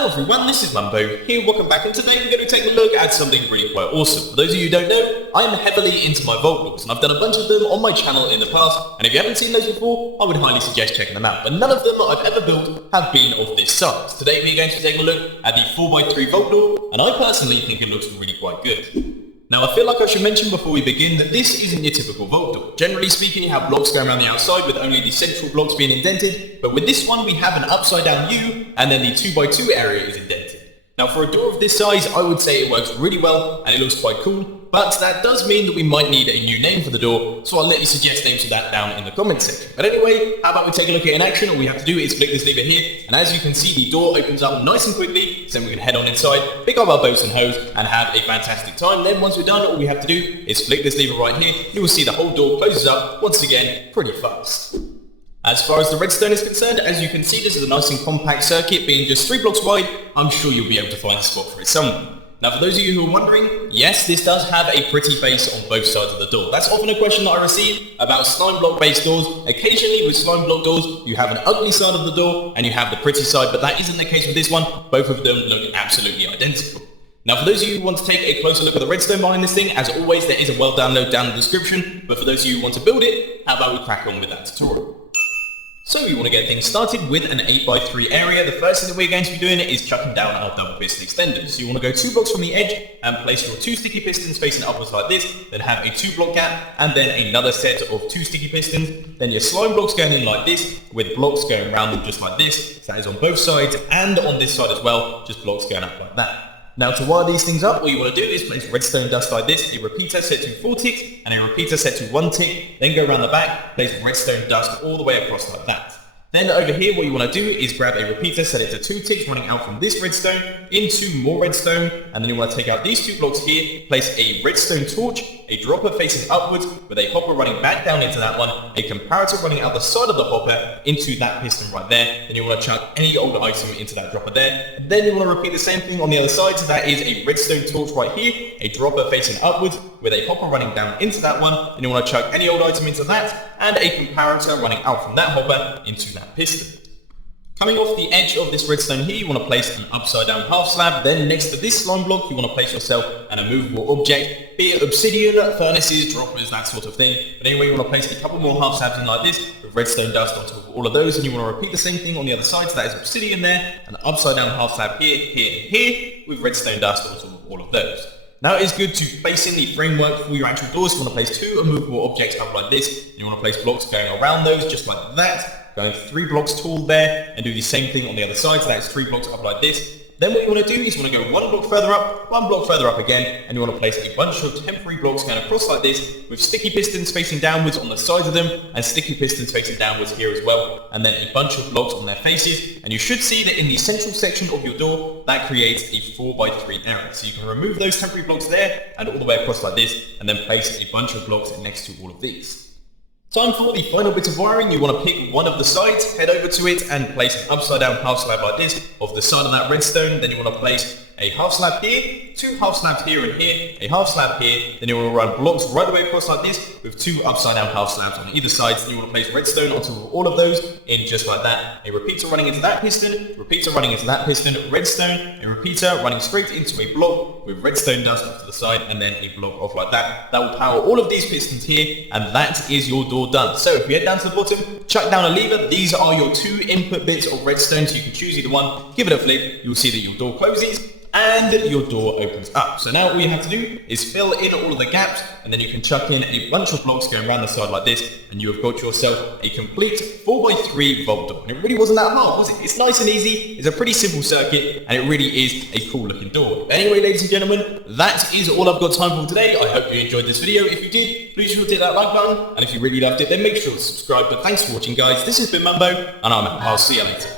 Hello everyone, this is Mumbo here, welcome back, and today we're going to take a look at something really quite awesome. For those of you who don't know, I'm heavily into my vault doors, and I've done a bunch of them on my channel in the past, and if you haven't seen those before, I would highly suggest checking them out. But none of them that I've ever built have been of this size. Today we're going to take a look at the 4x3 vault door, and I personally think it looks really quite good. Now I feel like I should mention before we begin that this isn't your typical vault door. Generally speaking, you have blocks going around the outside with only the central blocks being indented, but with this one we have an upside down U, and then the 2x2 area is indented. Now for a door of this size, I would say it works really well and it looks quite cool, but that does mean that we might need a new name for the door, so I'll let you suggest names for that down in the comment section. But anyway, how about we take a look at it in action? All we have to do is flick this lever here, and as you can see, the door opens up nice and quickly, so we can head on inside, pick up our boats and hose, and have a fantastic time. Then once we're done, all we have to do is flick this lever right here. You will see the whole door closes up, once again, pretty fast. As far as the redstone is concerned, as you can see, this is a nice and compact circuit, being just 3 blocks wide. I'm sure you'll be able to find a spot for it somewhere. Now for those of you who are wondering, yes, this does have a pretty face on both sides of the door. That's often a question that I receive about slime block based doors. Occasionally with slime block doors, you have an ugly side of the door and you have the pretty side, but that isn't the case with this one. Both of them look absolutely identical. Now for those of you who want to take a closer look at the redstone behind this thing, as always there is a well download down in the description, but for those of you who want to build it, how about we crack on with that tutorial. So we want to get things started with an 8x3 area. The first thing that we're going to be doing is chucking down our double piston extenders. So you want to go 2 blocks from the edge and place your 2 sticky pistons facing upwards like this, then have a 2 block gap and then another set of 2 sticky pistons. Then your slime blocks going in like this with blocks going around them just like this. So that is on both sides and on this side as well, just blocks going up like that. Now to wire these things up, what you want to do is place redstone dust like this, a repeater set to 4 ticks and a repeater set to 1 tick, then go around the back, place redstone dust all the way across like that. Then over here what you want to do is grab a repeater, set it to 2 ticks running out from this redstone into more redstone, and then you want to take out these 2 blocks here, place a redstone torch, a dropper facing upwards with a hopper running back down into that one, a comparator running out the side of the hopper into that piston right there. Then you want to chuck any old item into that dropper there. And then you want to repeat the same thing on the other side, so that is a redstone torch right here, a dropper facing upwards with a hopper running down into that one. Then you want to chuck any old item into that, and a comparator running out from that hopper into that piston. Coming off the edge of this redstone here, you want to place an upside down half slab. Then next to this slime block, you want to place yourself an immovable object, be it obsidian, furnaces, droppers, that sort of thing. But anyway, you want to place a couple more half slabs in like this with redstone dust on top of all of those, and you want to repeat the same thing on the other side. So that is obsidian there, an upside down half slab here, here, and here with redstone dust on top of all of those. Now it is good to place in the framework for your actual doors. You want to place 2 immovable objects up like this. You want to place blocks going around those just like that, going 3 blocks tall there, and do the same thing on the other side. So that's 3 blocks up like this. Then what you want to do is you want to go 1 block further up, 1 block further up again, and you want to place a bunch of temporary blocks going across like this with sticky pistons facing downwards on the sides of them and sticky pistons facing downwards here as well, and then a bunch of blocks on their faces. And you should see that in the central section of your door, that creates a 4x3 area. So you can remove those temporary blocks there and all the way across like this, and then place a bunch of blocks next to all of these. Time for the final bit of wiring. You want to pick one of the sides, head over to it and place an upside down half slab like this of the side of that redstone. Then you want to place a half slab here, 2 half slabs here and here, a half slab here. Then you want to run blocks right the way across like this with 2 upside down half slabs on either side. Then you want to place redstone on top of all of those in just like that. A repeater running into that piston, repeater running into that piston, redstone, a repeater running straight into a block with redstone dust off to the side, and then a block off like that. That will power all of these pistons here, and that is your door done. So if you head down to the bottom, chuck down a lever. These are your 2 input bits of redstone, so you can choose either one. Give it a flip, you'll see that your door closes and your door opens up. So now all you have to do is fill in all of the gaps, and then you can chuck in a bunch of blocks going around the side like this, and you have got yourself a complete 4x3 vault door. And it really wasn't that hard, was it? It's nice and easy, it's a pretty simple circuit, and it really is a cool looking door. But anyway, ladies and gentlemen, that is all I've got time for today. I hope you enjoyed this video. If you did, please sure to hit that like button, and if you really loved it, then make sure to subscribe. But thanks for watching, guys. This has been Mumbo, and I'm out. I'll see you later.